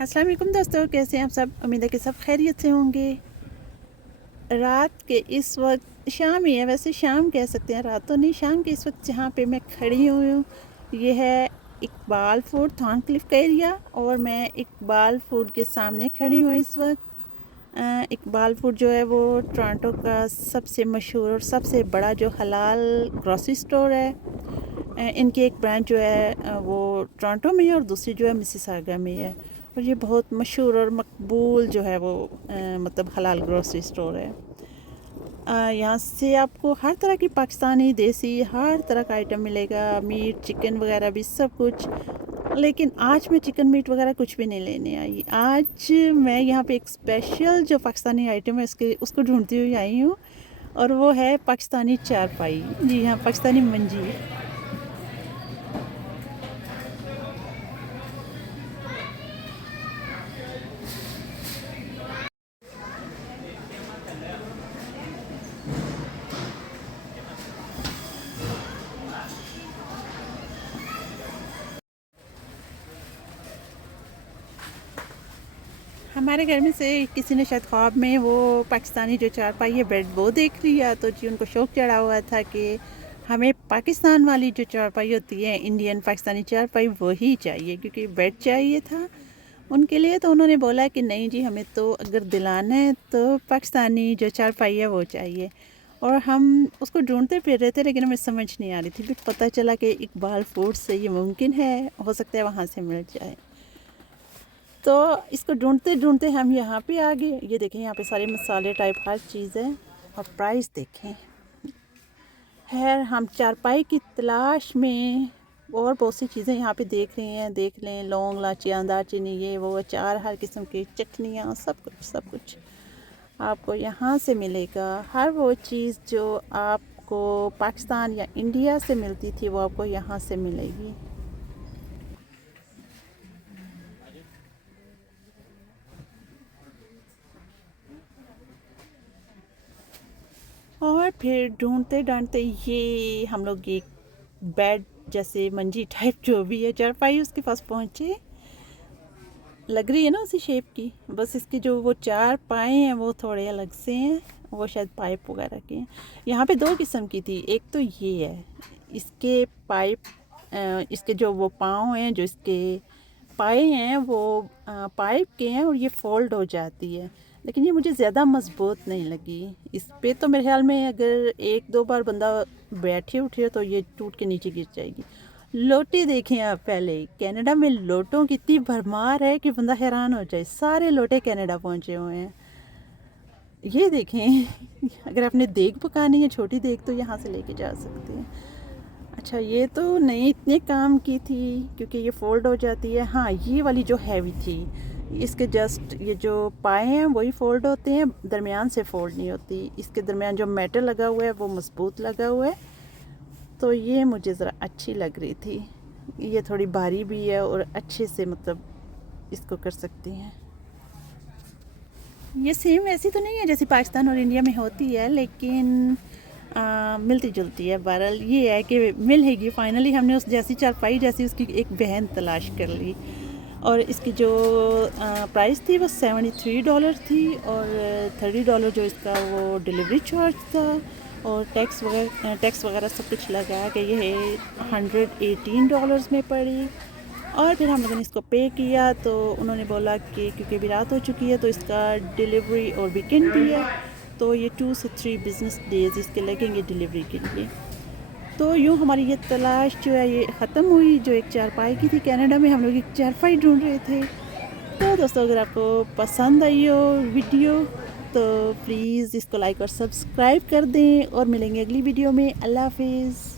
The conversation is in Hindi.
अस्सलाम वालेकुम दोस्तों, कैसे हैं आप सब। उम्मीद है कि सब खैरियत से होंगे। रात के इस वक्त शाम ही है, वैसे शाम कह सकते हैं, रात तो नहीं, शाम के इस वक्त जहाँ पे मैं खड़ी हुई हूँ ये है इकबाल फूड थॉर्नक्लिफ का एरिया। और मैं इकबाल फूड के सामने खड़ी हूँ इस वक्त। इकबाल फूड जो है वो टोरंटो का सबसे मशहूर और सबसे बड़ा जो हलाल ग्रोसरी स्टोर है। इनकी एक ब्रांच जो है वो टोरंटो में है और दूसरी जो है मिसिसागा में है। और ये बहुत मशहूर और मकबूल जो है वो मतलब हलाल ग्रोसरी स्टोर है। यहाँ से आपको हर तरह की पाकिस्तानी देसी हर तरह का आइटम मिलेगा, मीट चिकन वगैरह भी सब कुछ। लेकिन आज मैं चिकन मीट वगैरह कुछ भी नहीं लेने आई। आज मैं यहाँ पे एक स्पेशल जो पाकिस्तानी आइटम है उसको ढूंढती हुई आई हूँ। और वो है पाकिस्तानी चारपाई, जी हाँ, पाकिस्तानी मंजी। हमारे घर में से किसी ने शायद ख्वाब में वो पाकिस्तानी जो चारपाई है बेड वो देख लिया, तो जी उनको शौक़ चढ़ा हुआ था कि हमें पाकिस्तान वाली जो चारपाई होती है, इंडियन पाकिस्तानी चारपाई, वही चाहिए, क्योंकि बेड चाहिए था उनके लिए। तो उन्होंने बोला कि नहीं जी, हमें तो अगर दिलाना है तो पाकिस्तानी जो चारपाई है वो चाहिए। और हम उसको ढूंढते फिर रहे थे, लेकिन हमें समझ नहीं आ रही थी। फिर पता चला कि इकबाल फूड से ये मुमकिन है, हो सकता है वहाँ से मिल जाए। तो इसको ढूंढते ढूंढते हम यहाँ पे आ गए। ये देखें, यहाँ पे सारे मसाले टाइप हर चीज़ है। और प्राइस देखें। खैर, हम चारपाई की तलाश में और बहुत सी चीज़ें यहाँ पे देख रहे हैं। देख लें, लौंग इलायची दालचीनी, ये वो अचार, हर किस्म की चटनियाँ, सब कुछ आपको यहाँ से मिलेगा। हर वो चीज़ जो आपको पाकिस्तान या इंडिया से मिलती थी वो आपको यहाँ से मिलेगी। और फिर ढूंढते ढूंढते ये हम लोग एक बेड जैसे मंजी टाइप जो भी है चारपाई, उसके पास पहुँचे। लग रही है ना उसी शेप की, बस इसके जो वो चार पाए हैं वो थोड़े अलग से हैं, वो शायद पाइप वगैरह के हैं। यहाँ पे दो किस्म की थी। एक तो ये है, इसके पाइप, इसके जो वो पाँव हैं, जो इसके पाए हैं वो पाइप के हैं और ये फोल्ड हो जाती है। लेकिन ये मुझे ज़्यादा मज़बूत नहीं लगी। इस पे तो मेरे ख्याल में अगर एक दो बार बंदा बैठे उठे तो ये टूट के नीचे गिर जाएगी। लोटे देखें आप पहले, कनाडा में लोटों की इतनी भरमार है कि बंदा हैरान हो जाए। सारे लोटे कनाडा पहुंचे हुए हैं। ये देखें अगर आपने देग पकानी है, छोटी देग, तो यहाँ से लेके जा सकते हैं। अच्छा, ये तो नहीं इतने काम की थी क्योंकि ये फोल्ड हो जाती है। हाँ, ये वाली जो हैवी थी, इसके जस्ट ये जो पाए हैं वही फोल्ड होते हैं, दरमियान से फोल्ड नहीं होती। इसके दरमियान जो मेटल लगा हुआ है वो मजबूत लगा हुआ है। तो ये मुझे ज़रा अच्छी लग रही थी। ये थोड़ी भारी भी है और अच्छे से मतलब इसको कर सकती हैं। ये सेम ऐसी तो नहीं है जैसे पाकिस्तान और इंडिया में होती है, लेकिन मिलती जुलती है। बहरहाल ये है कि मिलेगी। फाइनली हमने उस जैसी चारपाई जैसी उसकी एक बहन तलाश कर ली। और इसकी जो प्राइस थी वो $73 थी, और $30 जो इसका वो डिलीवरी चार्ज था, और टैक्स वगैरह सब कुछ लगा के ये $118 में पड़ी। और फिर हम लोगों ने इसको पे किया, तो उन्होंने बोला कि क्योंकि अभी रात हो चुकी है तो इसका डिलीवरी और वीकेंड भी है, तो ये 2 से 3 बिज़नेस डेज़ इसके लगेंगे डिलीवरी के लिए। तो यूँ हमारी ये तलाश जो है ये ख़त्म हुई। जो एक चारपाई की थी, कनाडा में हम लोग एक चारपाई ढूंढ रहे थे। तो दोस्तों, अगर आपको पसंद आई हो वीडियो तो प्लीज़ इसको लाइक और सब्सक्राइब कर दें, और मिलेंगे अगली वीडियो में। अल्लाह हाफिज़।